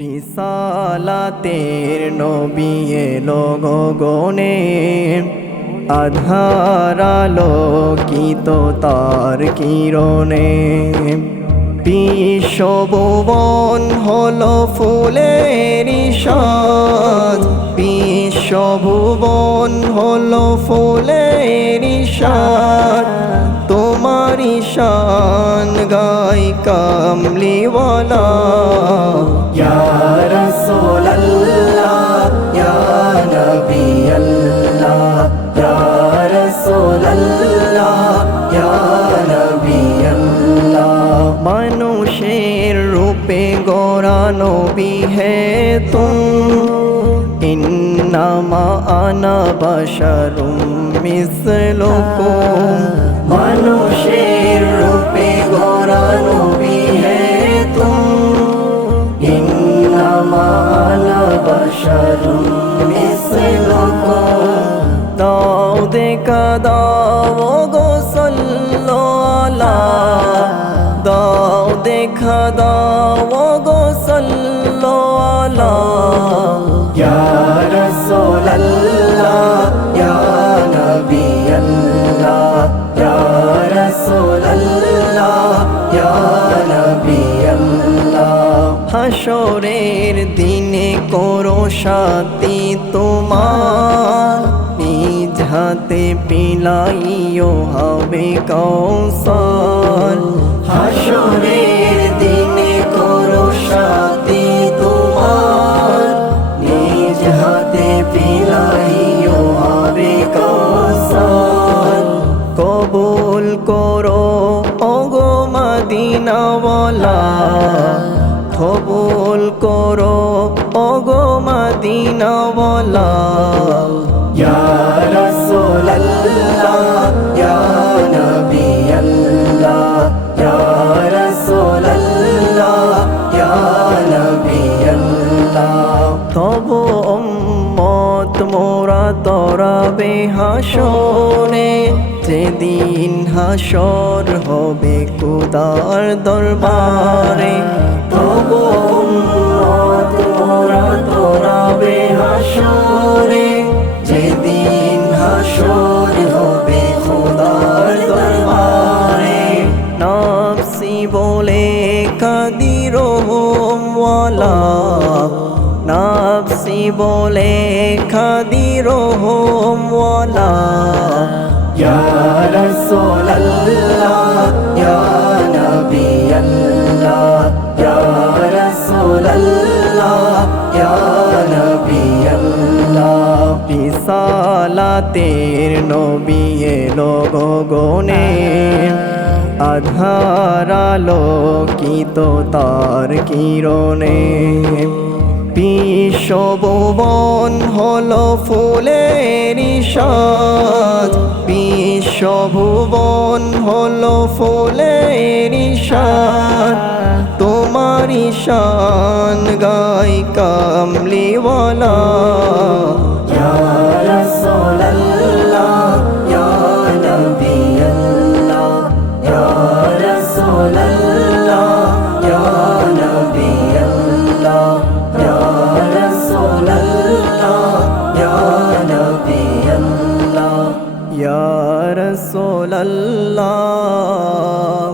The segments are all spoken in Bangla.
রিসালাতের নবী এলো গগনে আধারালোকিত তার কিরণে। বিশ্বভুবন হলো ফুলের সাজ বিশ্বভুবন হলো ফুলের সাজ তোমার শান গাই কামলিওয়ালা নবিয়াল্লাহ মানুষের রূপে গড়া নবী হে তুম। ইন্নামা আনা বাশারুম মিসলুকুম। মানুষের রূপে গড়া নবী হে তুম। ইন্নামা আনা বাশারুম মিসলুকুম। দাও গো সাল্লো দাও দেখা দাও গো সাল্লো হাসরের দিনে করো সাথী তোমার। হাতে পিলাইও হবে কৌশল। হাসরের দিনে করো সাথী তোমার। নিজ হাতে পিলাইও হবে কৌশল। কবুল করো, ওগো মদিনাওয়ালা। কবুল করো, ওগো মদিনাওয়ালা। হাসনে যেদিন হাসর হবে কুদার দরবারে। তবু নাফসি বলে খাদির ওয়ালা। ইয়া রাসূলুল্লাহ ইয়া নবিয়াল্লাহ ইয়া রাসূলুল্লাহ ইয়া নবিয়াল্লাহ। রিসালাতের নবী এলো গগনে আধারালোকিত তার কিরণে। বিশ্বভুবন হলো ফুলের সাজ বিশ্বভুবন হলো ফুলের সাজ তোমার ঈশান গায় কামলিওয়ালা ইয়া اللہ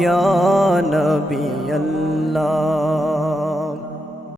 یا نبی اللہ.